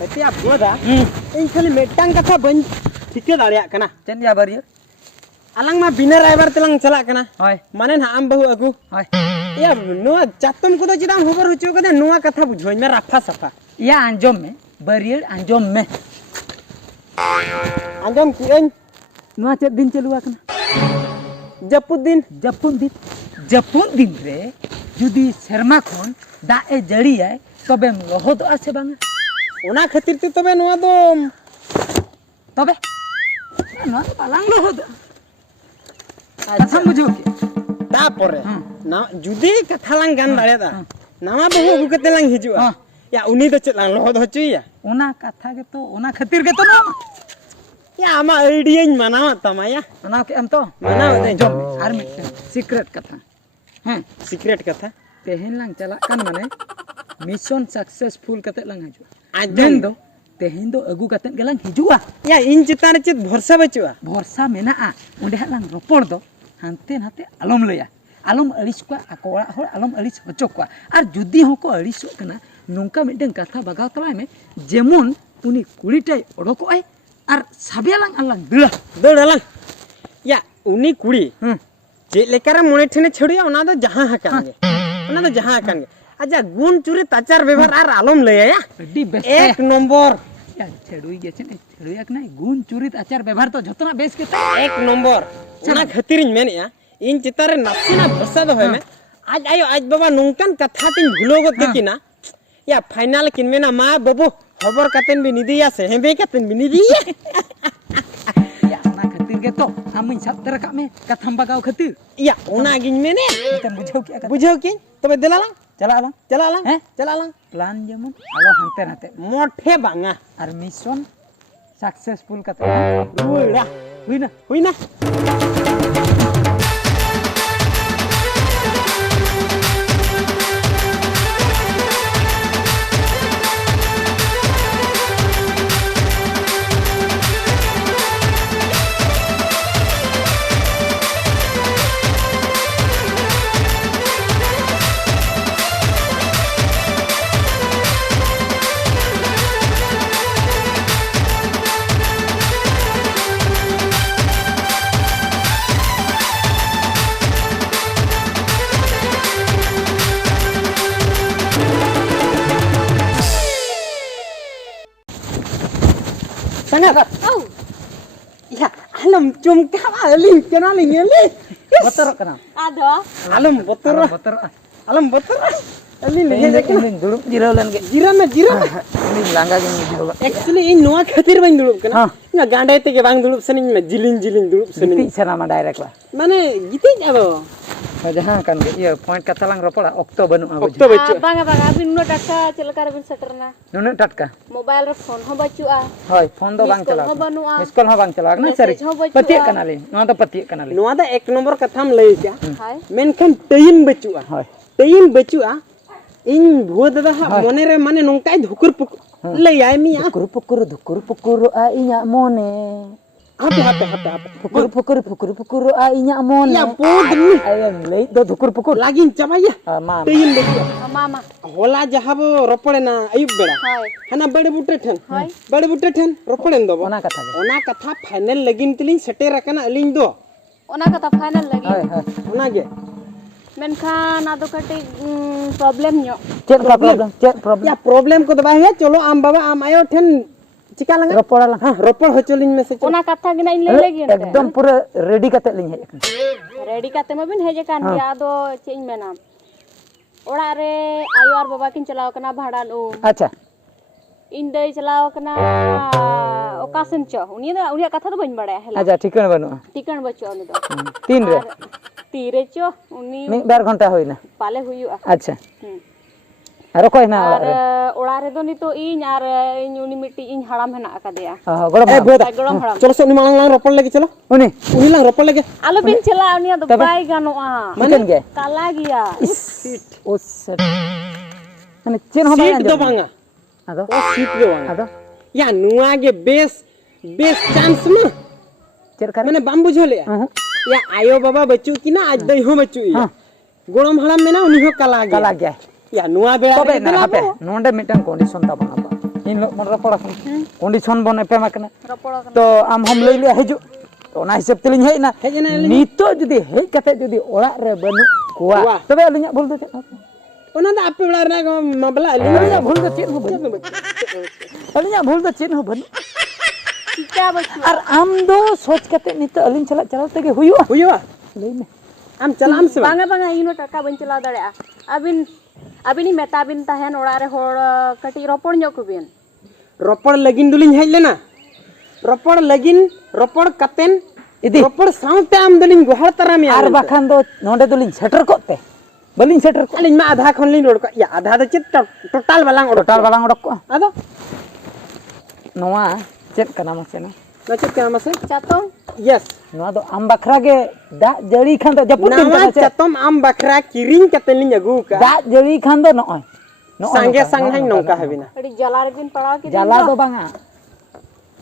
Berarti apa dah? Ini kali metang kata ben tiket ada kena. Chen ya bari. Alang mah bina driver telang celak kena. Hai. Mana nak ambahu aku? Hai. Ya, nuah jatuh ko tu jadi hobar hucu ko deh nuah kata bujuan me rafa safa. Ya anjom me. Bari anjom me. Anjom kian. Nuah cek din celu kena. Japut din. Japun din re. Judi serma khon da e jari ay tobe lohod ase bang. Ona khatir tu tobe nuah do. Tobe. Nuah palang lohod. Kata bujo ke. Tapore. Na judi kathalang gan dare da. Nama bahu aku ketelang hijau. Ya uni tu cek lang lohod hucu ya. Ona kata ke to ona khatir ke to no. Ya ama idea ini mana tama ya. Mana ke am to. Mana ada jom army secret kata. Secret kata. Tehin lang chalak kan mane mission successful kate lang hijua. Anjom do tehin do agu kate gelang hijua. Ya in citar cit bhorsa bachua. Bhorsa mena a onde lang ropor do hante nate alom leya. Alom alis ko ako hor alom alis hocok ko. Ar judi hoko alis kana nungka mideng katha bagaw talai me jemon uni kuritai odoko ai ar sabialang alang delalang. Ya uni kuri. Cek lekara mone thene chhodiya ona do jahan hakan ge. Ona do jahan hakan ge. Aja gun curi tacar bebar ar alom leya ya. Di best एक number ya chedui gechen chedui ak nai gun churit achar bebar to jotona bes ke एक number ona khatirin men ya in chitare nasina bhorsa do hoy me आज आयो आज बाबा नोंकान कथा तिन भुलो गत देखिना या final किन मेना मा बाबू खबर कतेन भी निदिया से हेबे कतेन भी निदिया ya ona khatir ge to amin sab teraka me katham bagaw khatir या ओना गिन मेने kan बुझाओ कि तबे देलाlang chala चलाlang plan jemon alo hante nate मोठे बांगा ar mission successful kate हुइना sangat ya alam cumka alih kenal ini botor kana Ada. alam botor alih lihat ini dulup jirau len ge jiran ini langga ge jirau actually in noa khatir bang dulup kana na gandai te ke bang dulup senin me jilin dulup senin giti sana ma direct la mane giti abo jahan kan ge iya point kata lang ropola okto banu okto becu Banga abin no data celaka rabin seterna. nunu tatka Mobile re phone ho bachua. hoy phone do bang chala Ho banua. miss call ho bang chala na sari pati kanali no do pati kanali noa da ek nomor katham lay ja Hai. men kan time bachua hoy time bachua in bhuo dada ha mone re mane nongkai dhukur puk lay ay mi ya dhukur pukuru a inya mone apa Pukur a inya mone ya podni ayam lei do dhukur pukur lagin cabaya ma time bachua Mama. होला जहाबो रोपड़े ना अयुब बेड़ा Hai. हना बड़े बुट्टे ठन रोपड़े दो ona कथा final लगिन तलिन सेटेर रकना अलिन दो Ona kata final lagi. ओना गे Menkan ado kati problem nyo. cek problem या प्रॉब्लम को दबा है चलो आम बाबा आम आयो ठन चिका लंगा ropola lang हां रोपड़ हो चलिन में से Ona kata gina in lagi ente. एकदम पूरा ready kate ling hej Ready kate mabin heje kan dia ado change menam. Ora re ayo ar baba kin chalaw kana bhadan acha इन दे चलाव कना ओकासन च उनी कथा तो बन बड़ा है acha ठिकाना बनु टिकन बचो उनी दो तीन रे तीरे च उनी मी 12 घंटा होइना पाले हुयु अच्छा aro koy na और ओड़ा रे दो नी तो इन आर इन उनी मिट्टी इन हड़ाम हेना अकादेया गोड़म हड़ाम चलो सोनी मांग लांग रोपड़ लेके चलो उनी लांग रोपड़ लेके आलो बिन चला उनी तो बाय गानोआ मन गे काला गया ओ सेट माने चेन हो सीट दो बांगा ado ओ सीट दो बांगा ado या नुआ गे बेस चांस में चेर कर मैंने बाम बुझोले या आयो बाबा बच्चू की ना आज दई हो बच्चू या गोड़म हड़ाम में ना उनी हो कला गया ya या नुआ बेड़ा tobe na hape nonde mitang condition ta banga इन लोग मन रपड़ कंडीशन बन एपेम ropor kan तो आम हम लई लिया हिजु तो ना हिसाब तेलिंग हेजना नितो जुदी हेज कते जुदी ओड़ा रे बनु कोआ तबे अलिnya भूल दो चेत ओना दा आपे बड़ा रे मामला अलिnya भूल दो चेत हो बनु अलिnya भूल दो चेत हो बनु चिका बस और आम दो सोच कते नितो अलिन चला चला तेगे हुयुआ हुयुआ लई में आम चलाम से banga banga ino taka ban chala dare abin ni meta bin tahen ora re hor kati ropor nyok bin ropor lagin duliñ hej lena ropor lagin ropor katen इदी ropor साउते आम दुलिñ गोहर तराम या आर बाखान दो नोंडे दुलिन सेटर कोते Balen shutter को अलिñ मा आधा खन लिñ road या आधा the चित टोटल बालांग ओडो टोटल बालांग ओडक को आदो नोआ चेत कना मसे ना नचित के मासे chatong यस नोआ दो आम बखरा के दा जड़ी खान दो जपुत दिन नावा कना चे चतम आम बखरा किरिñ कते लिñ अगु का दा जड़ी खान दो नोय संगे संग हाई नौका हबिना adi jala re bin padaw ki जाला दो बांगा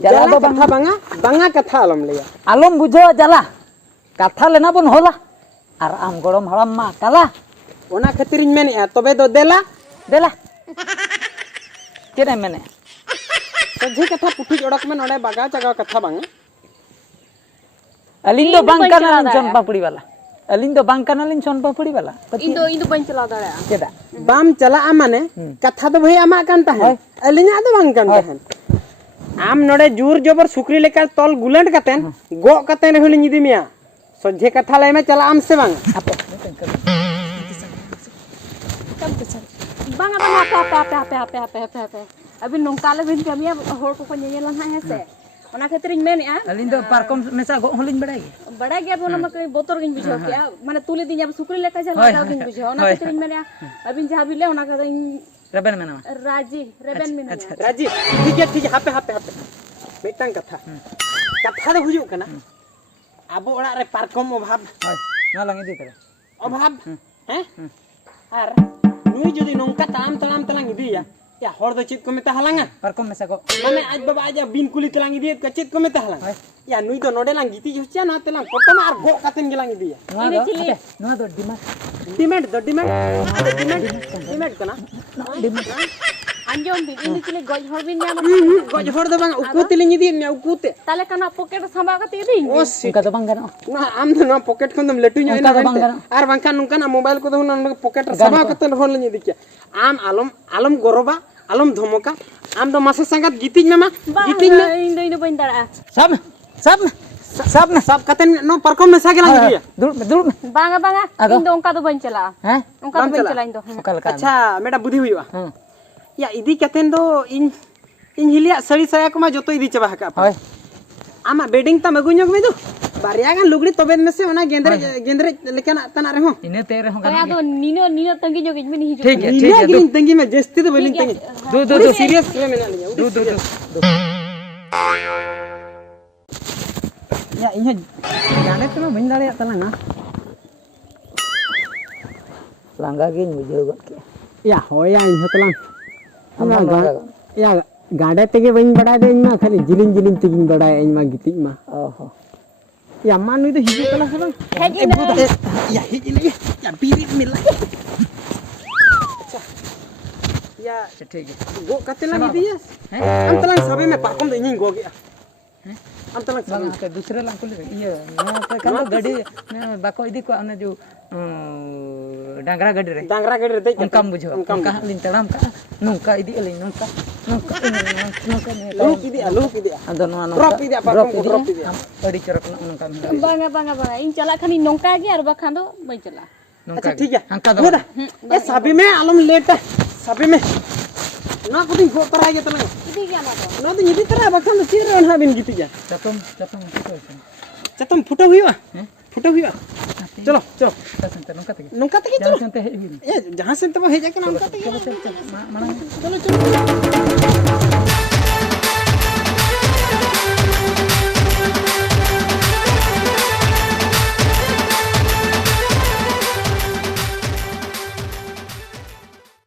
जाला दो कथा बांगा बांगा कथा आलम लिया आलम बुझो जाला कथा लेना बन होला आर आम गरम हराम मा काला ओना खातिरिñ मेन या तबे दो देला देला केने मेने सजे कथा पुठी ओडक में नोडे बागा चगा कथा बांगा अलिन दो बांग काना लिन सोन पापड़ी वाला अलिन दो बांग काना लिन सोन पापड़ी वाला indo ban chala dare केदा बाम चला माने कथा तो भई आमा कान ताहेन अलिña दो बांग कान ताहेन आम नोडे जोर जबर सुकरी लेका तल गुलंड कतेन गो कतेन होलिñ इदी मिया सजे कथा लय में चला आम से बांग apa banga banga apa abin nongka le bin kami hor ko nyelan ha hese ona khatir men ya अलिन दो पारकम मेसा गो होलिन बड़ाई bada gya bona ma kai botor gin bijho kya mane tuli din jab sukri leka jala gin bijho ona khatir men ya abin jahabile ona ka रबन मेना raji reben min राजी ठीक है हापे हापे हापे मिटंग कथा कथा दो हुजु कना आबो ओड़ा रे पारकम अभाव हाय ना लंगे दी करे अभाव हैं आर नुई जदी नोंका तलाम तलांग इदिया या हर दो चित को मेता हलांगा पारकम मेसा गो माने आज बाबा आज बिन कुली तलांग इदिया का चित को मेता हलांगा या नुई तो नोडे लांग गीती जोच्या ना तलांग फोटो मार गो कातेन गेलांग इदिया नोआ दो डिमांड कना anjom bin ini chile goj hor bin nyam गज हर दो बांग उकू तिलिंग इदी मे उकू ते tale kana pocket samba ka ti din ओ उनका तो बंगाना ना आम तो ना पॉकेट खन दम लेटू ᱧᱚᱜ ᱮᱱᱟ आर बांका नुका ना मोबाइल को दो ना पॉकेट रे सबा कतन होन लኝ दिक्या आम आलम गरोबा आलम धमका आम दो मासे संगत गीतिज मेमा गीतिज में indo ban dara सब कतन नो परकम में सागे लांग दिया दुल में banga indo onka do ban chala हैं onka do ban chala indo कल का अच्छा मेडा बुद्धि हुआ हां या इदी कतन दो इन हिलिया सड़ी साया को मा जतो इदी चबा हका हाय आमा बेडिंग तम अगु ᱧᱚᱜ में दो बारिया गान लुगड़ी तबे में से ओना गेंद्रे लेकन तना रे हो इने तेरे हो kaya do nino tangi nyog min hiju ठीक है निया गिरिन तंगी में जस्ती तो बोलिन तंगी दो सीरियस में मेना लिया दो या इहे गाने तो मैं बन दाड़े तलांगा लांगा गिन बुझो गो के या होया इहे तलांग हम या गाड़े तेगे बन बड़ा दे इमा खाली जिलिन तेगिन बड़ा इमा गिति मा ओहो या मानु तो हिजु कला हबा heji या हिजि लगे या बीरी मिला अच्छा या ठीक है गो कते लगी दिया हैं हम तलांग सबे में पाकम दे इन गो गया हम तलांग बांगा सबे के दूसरे लांग को ले ये ना kan गाड़ी बाको इदी को ने जो डांगरा गाड़ी रे डांगरा गड़ रे दे उनका बुझो उनका लिन तड़ाम का नुका इदी अली नुका लुक इदी अदो नो ड्रॉप इदी पाकम को ड्रॉप इदी अड़ी चरक नुका banga in chala khani nongka gi ar bakhan do ban chala अच्छा ठीक है हंका दो ये सभी में आलम लेट है सभी में ना कुछ गो पर आ गया तलांग idi gi ama do ना तो इदी तरह बखन चिर रहा बिन गिति जा चतम चतम फुटो हुआ चलो नुका तक नौका तक चलो जहां से हे ये जहां से तो हे जाके नौका तक चलो चलो